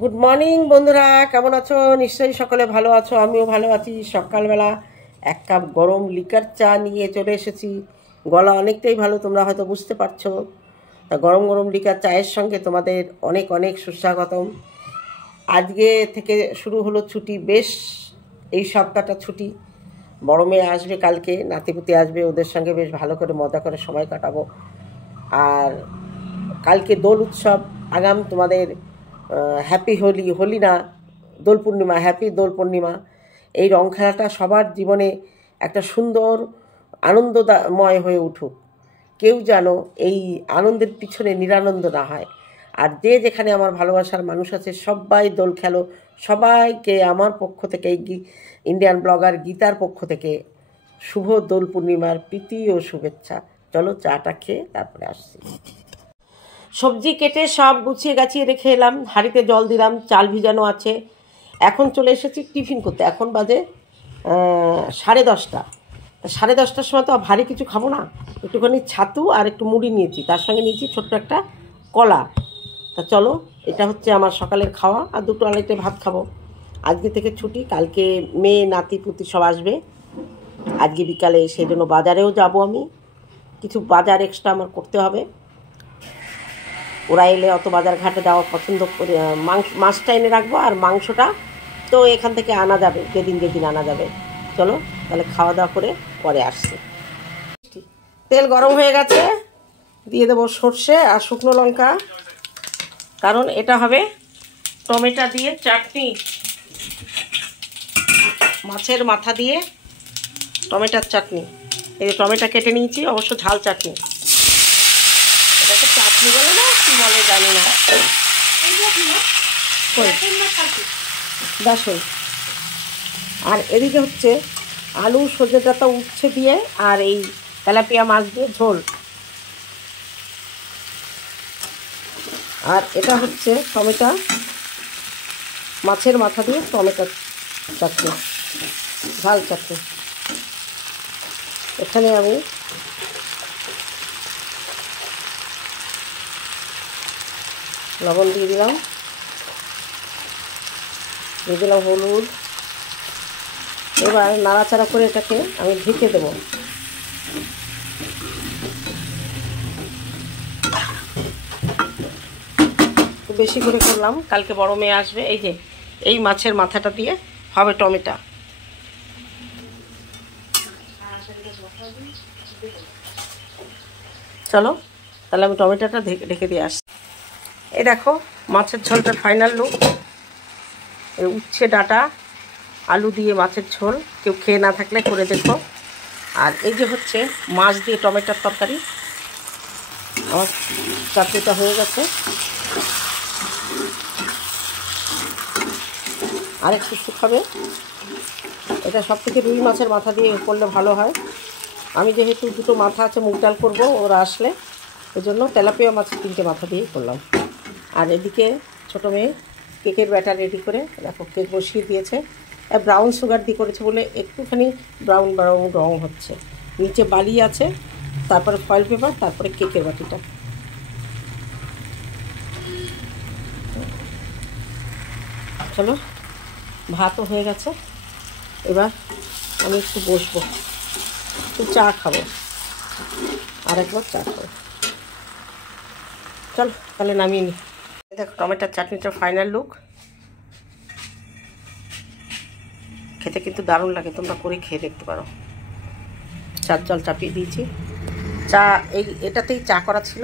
Good morning বন্ধুরা, কেমন আছো? নিশ্চয়ই সকলে ভালো আছো, আমিও ভালো আছি। সকালবেলা এক কাপ গরম লিকার চা নিয়ে চলে এসেছি। গলা অনেকটাই ভালো, তোমরা হয়তো বুঝতে পারছো। তা গরম গরম লিকার চায়ের সঙ্গে তোমাদের অনেক অনেক সুস্বাগতম। আজকে থেকে শুরু হলো ছুটি, বেশ এই সপ্তাহটা ছুটি। বড় মেয়ে আসবে কালকে, নাতিপুতি আসবে, ওদের সঙ্গে বেশ ভালো করে মজা করে সময় কাটাবো। আর কালকে দোল উৎসব, আগাম তোমাদের হ্যাপি হোলি, হোলি না, দোল পূর্ণিমা, হ্যাপি দোল পূর্ণিমা। এই রং খেলাটা সবার জীবনে একটা সুন্দর আনন্দময় হয়ে উঠুক। কেউ যেন এই আনন্দের পিছনে নিরানন্দ না হয়। আর যে যেখানে আমার ভালোবাসার মানুষ আছে সবাই দোল খেলো। সবাইকে আমার পক্ষ থেকে, এই ইন্ডিয়ান ব্লগার গীতার পক্ষ থেকে শুভ দোল পূর্ণিমার প্রীতি ও শুভেচ্ছা। চলো চাটা খেয়ে তারপরে আসছি। সবজি কেটে সব গুছিয়ে গাছিয়ে রেখে এলাম, হাঁড়িতে জল দিলাম, চাল ভিজানো আছে। এখন চলে এসেছি টিফিন করতে। এখন বাজে 10:30। 10:30টার সময় তো ভারী কিছু খাবো না, একটুখানি ছাতু আর একটু মুড়ি নিয়েছি, তার সঙ্গে নিয়েছি ছোট্ট একটা কলা। তা চলো, এটা হচ্ছে আমার সকালের খাওয়া। আর 2 আড়াইটে ভাত খাবো। আজকে থেকে ছুটি, কালকে মেয়ে নাতি পুতি সব আসবে আজকে বিকালে, সেই জন্য বাজারেও যাব আমি। কিছু বাজার এক্সট্রা আমার করতে হবে। ওরা এলে অত বাজার ঘাটে যাওয়া পছন্দ করে, মাছটা এনে রাখবো। আর মাংসটা তো এখান থেকে আনা যাবে, যেদিন যেদিন আনা যাবে। চলো তাহলে খাওয়া দাওয়া করে পরে আসছি। তেল গরম হয়ে গেছে, দিয়ে দেবো সর্ষে আর শুকনো লঙ্কা, কারণ এটা হবে টমেটো দিয়ে চাটনি। মাছের মাথা দিয়ে টমেটোর চাটনি। এই যে টমেটো কেটে নিয়েছি, অবশ্য ঝাল চাটনি। এটাকে চাটনি বলে না কি বলে জানি না। বেসন। আর এদিকে হচ্ছে আলু সজনে ডাঁটা উচ্ছে দিয়ে আর এই তেলাপিয়া মাছ দিয়ে ঝোল। আর এটা হচ্ছে টমেটো মাছের মাথা দিয়ে টমেটো চাটনি, ঝাল চাটনি। এখানে আমি লবণ দিয়ে দিলাম, দিয়ে দিলাম হলুদ। এবার নাড়াচাড়া করে এটাকে আমি ঢেকে দেবো। একটু বেশি করে করলাম, কালকে বড় মেয়ে আসবে। এই যে এই মাছের মাথাটা দিয়ে হবে টমেটো। চলো তাহলে আমি টমেটোটা ঢেকে দিয়ে আসছি। এই দেখো মাছের ঝোলটার ফাইনাল লুক। এই উচ্ছে ডাঁটা আলু দিয়ে মাছের ঝোল, কেউ খেয়ে না থাকলে করে দেখো। আর এই যে হচ্ছে মাছ দিয়ে টমেটোর তরকারি। আমার চাটনিটা হয়ে গেছে, আর একটু শুকাবে। এটা সব থেকে রুই মাছের মাথা দিয়ে করলে ভালো হয়। আমি যেহেতু 2টো মাথা আছে, মুগ ডাল করবো ওরা আসলে, ওই জন্য তেলাপিয়া মাছের 3টে মাথা দিয়েই করলাম। আর এদিকে ছোটো মেয়ে কেকের ব্যাটার রেডি করে দেখো, কেক বসিয়ে দিয়েছে। ব্রাউন সুগার দিয়ে করেছে বলে একটুখানি ব্রাউন ব্রাউন রং হচ্ছে। নিচে বালি আছে, তারপরে ফয়েল পেপার, তারপরে কেকের বাটিটা। চলো ভাতও হয়ে গেছে, এবার আমি একটু বসবো, একটু চা খাবো, আর একবার চা খাবো। চল তাহলে নামিয়ে নি। দেখো টমেটোর চাটনিটার ফাইনাল লুক। খেতে কিন্তু দারুণ লাগে, তোমরা করে খেয়ে দেখতে পারো। চার জল চাপিয়ে দিয়েছি। চা এটাতেই চা করা ছিল।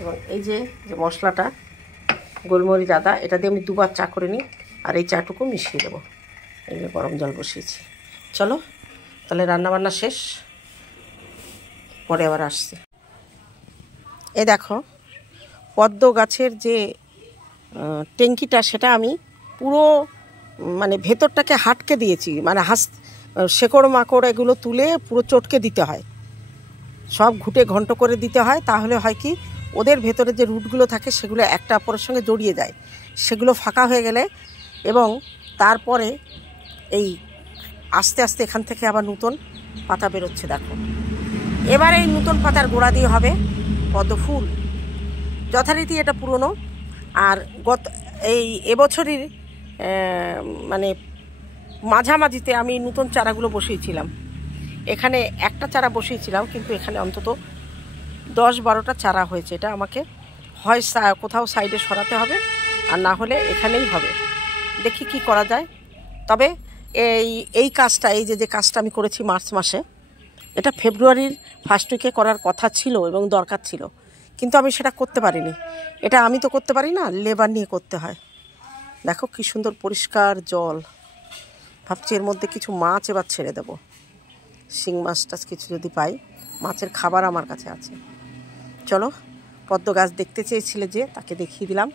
এবং এই যে মশলাটা গোলমরিচ আদা, এটা দিয়ে আমি 2বার চা করে নিই। আর এই চাটুকু মিশিয়ে দেবো। এই যে গরম জল বসিয়েছি। চলো তাহলে রান্নাবান্না শেষ, পরে আবার আসছি। এই দেখো পদ্ম গাছের যে ট্যাঙ্কিটা, সেটা আমি পুরো মানে ভেতরটাকে হাটকে দিয়েছি। মানে শেকড় মাকড় এগুলো তুলে পুরো চটকে দিতে হয়, সব ঘুটে ঘন্ট করে দিতে হয়। তাহলে হয় কি, ওদের ভেতরে যে রুটগুলো থাকে সেগুলো একটা অপরের সঙ্গে জড়িয়ে যায়। সেগুলো ফাঁকা হয়ে গেলে, এবং তারপরে এই আস্তে আস্তে এখান থেকে আবার নতুন পাতা বেরোচ্ছে। দেখো এবার এই নতুন পাতার গোড়া দিয়ে হবে পদ্ম ফুল। যথারীতি এটা পুরনো। আর এই এবছরই মানে মাঝামাঝিতে আমি নতুন চারাগুলো বসিয়েছিলাম। এখানে একটা চারা বসিয়েছিলাম, কিন্তু এখানে অন্তত 10-12টা চারা হয়েছে। এটা আমাকে হয় কোথাও সাইডে সরাতে হবে, আর না হলে এখানেই হবে। দেখি কি করা যায়। তবে এই কাজটা, এই যে কাজটা আমি করেছি মার্চ মাসে, এটা ফেব্রুয়ারির ফার্স্ট উইকে করার কথা ছিল এবং দরকার ছিল, কিন্তু আমি সেটা করতে পারিনি। এটা আমি তো করতে পারি না, লেবার নিয়ে করতে হয়। দেখো কি সুন্দর পরিষ্কার জল। ভাবছি এর মধ্যে কিছু মাছ এবার ছেড়ে দেবো, শিং মাছ টাছ কিছু যদি পাই। মাছের খাবার আমার কাছে আছে। চলো, পদ্ম গাছ দেখতে চেয়েছিলে যে, তাকে দেখিয়ে দিলাম,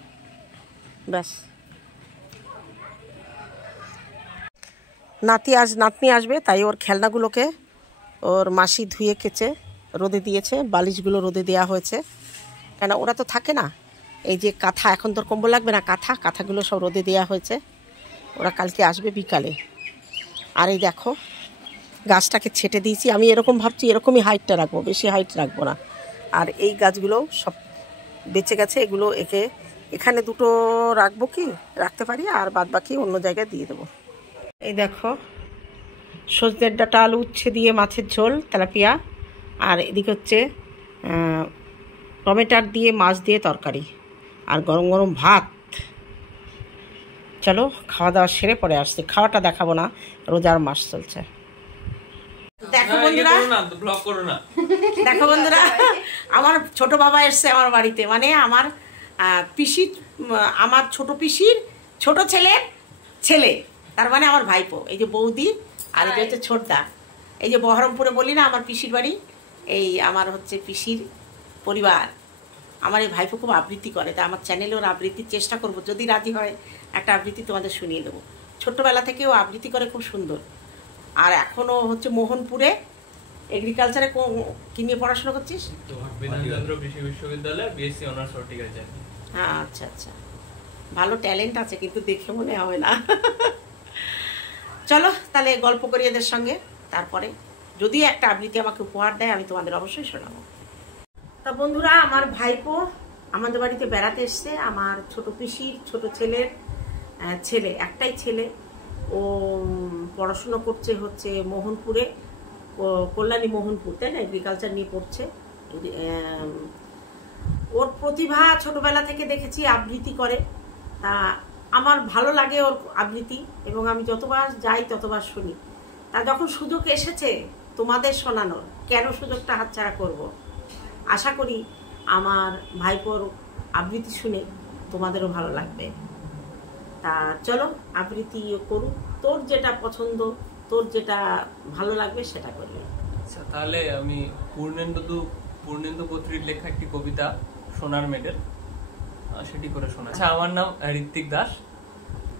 ব্যাস। নাতনি আসবে, তাই ওর খেলনাগুলোকে ওর মাসি ধুয়ে কেচে রোদে দিয়েছে। বালিশগুলো রোদে দেওয়া হয়েছে, কেন ওরা তো থাকে না। এই যে কাঁথা, এখন তোর কম্বল লাগবে না, কাঁথাগুলো সব রোদে দেওয়া হয়েছে। ওরা কালকে আসবে বিকালে। আর এই দেখো, গাছটাকে ছেটে দিয়েছি। আমি এরকম ভাবছি, এরকমই হাইটটা রাখবো, বেশি হাইট রাখবো না। আর এই গাছগুলো সব বেঁচে গেছে, এগুলো এখানে দুটো রাখবো, কি রাখতে পারি, আর বাদ বাকি অন্য জায়গায় দিয়ে দেবো। এই দেখো, সজনের ডাঁটা আলু উচ্ছে দিয়ে মাছের ঝোল, তেলাপিয়া। আর এদিকে হচ্ছে টমেটার দিয়ে মাছ দিয়ে তরকারি, আর গরম গরম ভাত। চলো খাওয়া দাওয়া সেরে পরে আসছি। খাওয়াটা দেখাবো না, রোজার মাস চলছে। দেখো বন্ধুরা, আমার ছোট বাবা এসছে আমার বাড়িতে, মানে আমার পিসির, আমার ছোট পিসির ছোট ছেলের ছেলে, তার মানে আমার ভাইপো। এই যে বৌদি, আর এই যে হচ্ছে ছোটদা। এই যে বহরমপুরে বলি না আমার পিসির বাড়ি, এই আমার হচ্ছে পিসির পরিবার। আমার এই ভাইপো খুব আবৃত্তি করে, তা আমার চ্যানেলে ওর আবৃত্তির চেষ্টা করব, যদি রাজি হয় একটা আবৃত্তি তোমাদের শুনিয়ে দেবো। ছোট্টবেলা থেকে ও আবৃত্তি করে খুব সুন্দর। আর এখনও হচ্ছে মোহনপুরে এগ্রিকালচারে কি নিয়ে পড়াশোনা করছিস? বিধানচন্দ্র কৃষি বিশ্ববিদ্যালয়ে বিএসসি অনার্স হর্টিকালচার। হ্যাঁ, আচ্ছা আচ্ছা, ভালো ট্যালেন্ট আছে, কিন্তু দেখে মনে হয় না। চলো তাহলে গল্প করি এদের সঙ্গে, তারপরে যদি একটা আবৃত্তি আমাকে উপহার দেয় আমি তোমাদের অবশ্যই শোনাবো। তা বন্ধুরা, আমার ভাইপো আমাদের বাড়িতে বেড়াতে এসছে। আমার ছোট পিসির ছোট ছেলের ছেলে, একটাই ছেলে। ও পড়াশুনো করছে হচ্ছে মোহনপুরে, কল্যাণী মোহনপুর, তাই না, এগ্রিকালচার নিয়ে পড়ছে। ওর প্রতিভা ছোটবেলা থেকে দেখেছি, আবৃত্তি করে। তা আমার ভালো লাগে ওর আবৃত্তি, এবং আমি যতবার যাই ততবার শুনি। তা যখন সুযোগ এসেছে তোমাদের শোনানোর, কেন সুযোগটা হাতছাড়া করব। আশা করি আমার ভাইপোর আবৃত্তি শুনে তোমাদেরও ভালো লাগবে। তা চলো আবৃত্তি করুক, তোর যেটা পছন্দ, তোর যেটা ভালো লাগবে সেটা করবে। আচ্ছা, তাহলে আমি পূর্ণেন্দু পত্রীর লেখা একটি কবিতা সোনার মেডেল, সেটি করে শোনা। আচ্ছা, আমার নাম ঋত্বিক দাস।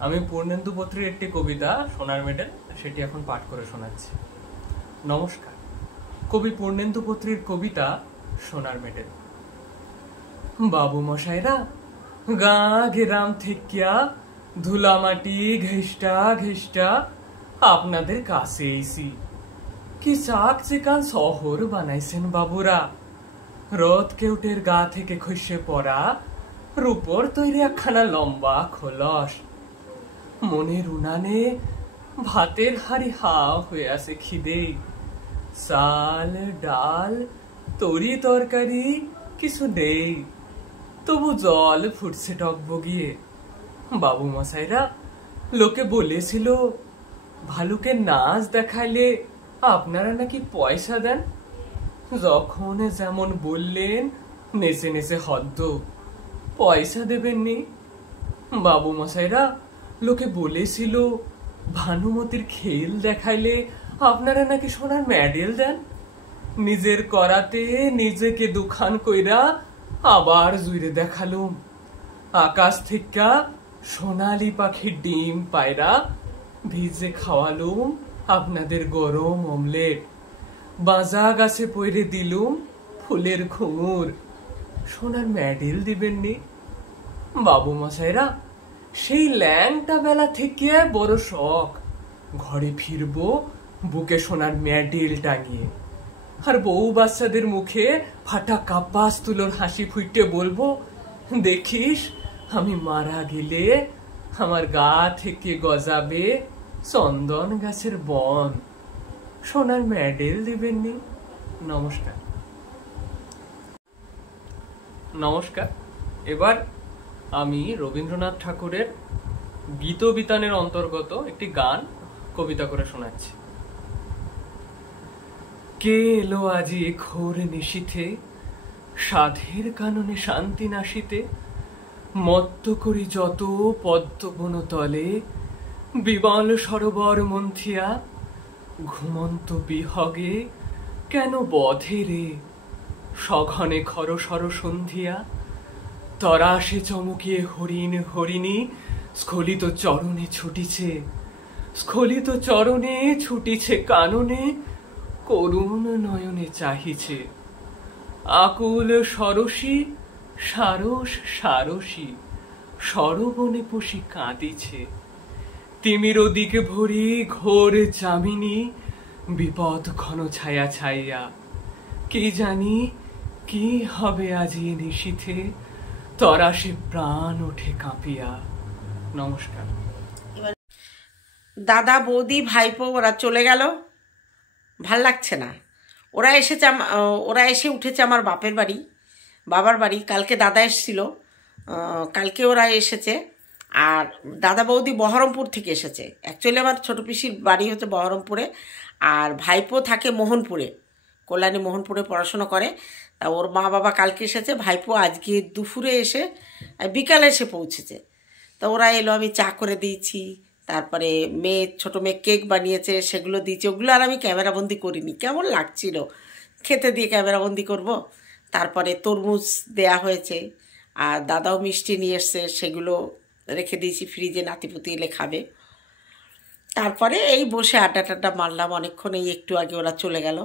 আমি পূর্ণেন্দু পত্রীর একটি কবিতা সোনার মেডেল, সেটি এখন পাঠ করে শোনাচ্ছি। নমস্কার। কবি পূর্ণেন্দু পত্রীর কবিতা সোনার মেডেল। বাবু মশাইরা, গা গ্রাম থেকে ধুলা মাটি ঘেষ্টা ঘেষ্টা আপনাদের কাছে এসি। কি চাক চিকান শহর বানাইছেন বাবুরা। রথ কেউটের গা থেকে খসে পড়া রূপর তৈরি একখানা লম্বা খোলস। মনের উনানে ভাতের হাড়ি হা হয়ে আছে খিদে। চাল ডাল তরি তরকারি কিছু নেই, তবু জল ফুটছে টকবগিয়ে। বাবু মশাইরা, লোকে বলেছিল ভালুকের নাচ দেখাইলে আপনারা নাকি পয়সা দেন। যখন যেমন বললেন নেচে নেচে হদ্দ, পয়সা দেবেননি। বাবু মশাইরা, লোকে বলেছিল ভানুমতির খেল দেখাইলে আপনারা নাকি সোনার মেডেল দেন। নিজের করাতে নিজেকে দুখান কইরা আবার জুইরে দেখালুম। আকাশ থেকে সোনালি পাখির ডিম পায়রা ভিজে খাওয়ালুম আপনাদের গরম অমলেট। বাজা গাছে পইরে দিলুম ফুলের ঘুঙুর, সোনার মেডেল দিবেননি। বাবু মশাইরা, সেই ল্যাংটা বেলা থেকে বড় শখ, ঘরে ফিরবো বুকে সোনার মেডেল টাঙিয়ে। আর বউ বাচ্চাদের মুখে ফাটা কাপাস তুলোর হাসি ফুটে বলবো, দেখিস আমি মারা গেলে আমার গা থেকে গজাবে চন্দন গাছের বন, সোনার মেডেল দিবেননি। নমস্কার। নমস্কার। এবার আমি রবীন্দ্রনাথ ঠাকুরের গীতবিতানের অন্তর্গত একটি গান কবিতা করে শোনাচ্ছি। কে এলো আজি ঘোর নিশীথে, সাধের কাননে শান্তি নাশিতে, মত্ত করি যত পদ্মবন তলে, বিবল সরোবর মন্থিয়া, ঘুমন্ত বিহগে কেন বধে রে, সঘনে খরসর সন্ধিয়া, তরাসে চমকিয়ে হরিণ হরিণী, স্খলিত চরণে ছুটিছে, স্খলিত চরণে ছুটিছে কাননে, করুণ নয়নে চাহিছে, আকুল সরসী সারস সারসী, সরবনে পশি কাঁদিছে, তিমির দিকে ভরি ঘোর যামিনী, বিপদ ঘন ছায়া ছাইয়া, কি জানি কি হবে আজি নিশীথে, তরাসে প্রাণ ওঠে কাঁপিয়া। নমস্কার। দাদা বৌদি ভাইপো ওরা চলে গেল, ভাল লাগছে না। ওরা এসে উঠেছে আমার বাবার বাড়ি। কালকে দাদা এসেছিল, কালকে ওরা এসেছে। আর দাদা বৌদি বহরমপুর থেকে এসেছে। অ্যাকচুয়ালি আমার ছোটো পিসির বাড়ি হচ্ছে বহরমপুরে, আর ভাইপো থাকে মোহনপুরে, কল্যাণী মোহনপুরে পড়াশোনা করে। তা ওর মা বাবা কালকে এসেছে, ভাইপো আজকে দুপুরে এসে বিকালে এসে পৌঁছেছে। তা ওরা এলো, আমি চা করে দিয়েছি, তারপরে ছোটো মেয়ে কেক বানিয়েছে, সেগুলো দিয়েছি। ওগুলো আর আমি ক্যামেরাবন্দি করিনি, কেমন লাগছিল খেতে দিয়ে ক্যামেরাবন্দি করব। তারপরে তরমুজ দেয়া হয়েছে, আর দাদাও মিষ্টি নিয়ে এসছে, সেগুলো রেখে দিয়েছি ফ্রিজে, নাতিপুতি এলে খাবে। তারপরে এই বসে আড্ডা টাড্ডা মারলাম অনেকক্ষণ। এই একটু আগে ওরা চলে গেল।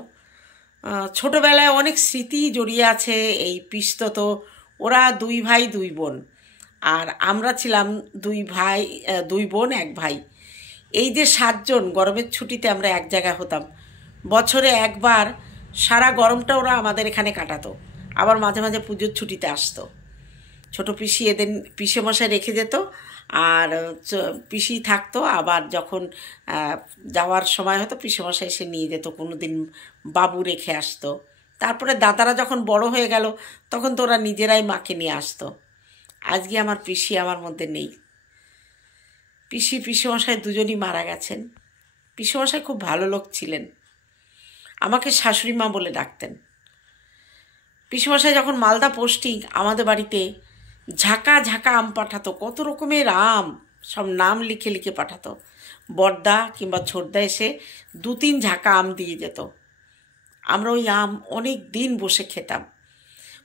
ছোটোবেলায় অনেক স্মৃতি জড়িয়ে আছে এই পিসতো। তো ওরা 2 ভাই 2 বোন, আর আমরা ছিলাম 2 ভাই 2 বোন 1 ভাই। এই যে 7 জন গরমের ছুটিতে আমরা এক জায়গায় হতাম। বছরে একবার সারা গরমটা ওরা আমাদের এখানে কাটাতো, আবার মাঝে মাঝে পুজোর ছুটিতে আসতো। ছোটো পিসি এদের পিসে মশাই রেখে যেত, আর পিসি থাকতো। আবার যখন যাওয়ার সময় হতো পিসে মশাই এসে নিয়ে যেত, কোনো দিন বাবু রেখে আসতো। তারপরে দাদারা যখন বড় হয়ে গেল তখন তো ওরা নিজেরাই মাকে নিয়ে আসতো। আজকে আমার পিসি আমার মধ্যে নেই। পিসেমশাই দুজনই মারা গেছেন। পিসেমশাই খুব ভালো লোক ছিলেন, আমাকে শাশুড়ি মা বলে ডাকতেন। পিসেমশাই যখন মালদা পোস্টিং, আমাদের বাড়িতে ঝাঁকা ঝাঁকা আম পাঠাতো, কত রকমের আম, সব নাম লিখে লিখে পাঠাতো। বড়দা কিংবা ছোটদা এসে 2-3 ঝাঁকা আম দিয়ে যেত। আমরা ওই আম অনেক দিন বসে খেতাম।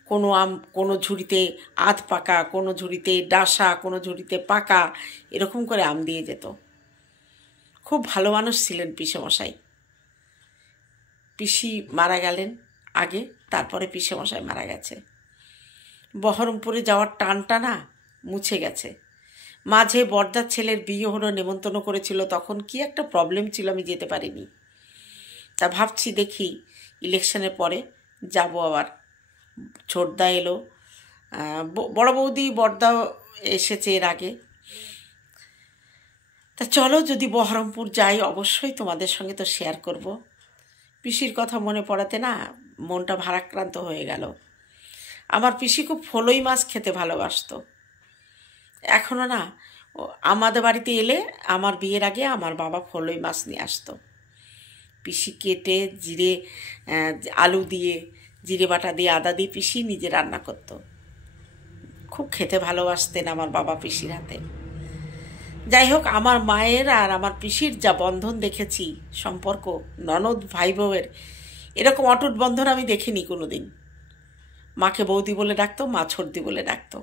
কোনো আম কোনো ঝুড়িতে আধ পাকা, কোনো ঝুড়িতে ডাসা, কোনো ঝুড়িতে পাকা, এরকম করে আম দিয়ে যেত। খুব ভালো মানুষ ছিলেন পিসেমশাই। পিসি মারা গেলেন আগে, তারপরে পিসেমশাই মারা গেছে। বহরমপুরে যাওয়ার টানটা না মুছে গেছে। মাঝে বড়দার ছেলের বিয়ে হলো, নেমন্তন্ন করেছিল, তখন কি একটা প্রবলেম ছিল, আমি যেতে পারিনি। তা ভাবছি দেখি ইলেকশনের পরে যাব আবার। ছোটদা এলো, বড় বৌদি বড়দা এসেছে এর আগে। তা চলো, যদি বহরমপুর যাই অবশ্যই তোমাদের সঙ্গে তো শেয়ার করব। পিসির কথা মনে পড়াতে না মনটা ভারাক্রান্ত হয়ে গেল। আমার পিসি খুব ফলই মাছ খেতে ভালোবাসতো। এখনও না আমাদের বাড়িতে এলে, আমার বিয়ের আগে আমার বাবা ফলই মাছ নিয়ে আসতো। পিসি কেটে জিরে আলু দিয়ে, জিরে বাটা দিয়ে, আদা দিয়ে পিসি নিজে রান্না করত। খুব খেতে ভালোবাসতেন আমার বাবা পিসির হাতে। যাই হোক, আমার মায়ের আর আমার পিসির যা বন্ধন দেখেছি, সম্পর্ক, ননদ ভাই বউয়ের, এরকম অটুট বন্ধন আমি দেখিনি কোনো দিন। মাকে বৌদি বলে ডাকতো, মা ছোটদি বলে ডাকতো।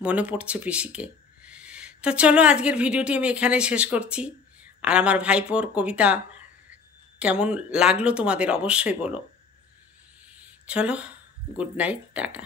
মনে পড়ছে পিসিকে। তো চলো, আজকের ভিডিওটি আমি এখানে শেষ করছি। আর আমার ভাইপোর কবিতা কেমন লাগলো তোমাদের অবশ্যই বলো। চলো, গুড নাইট, টাটা।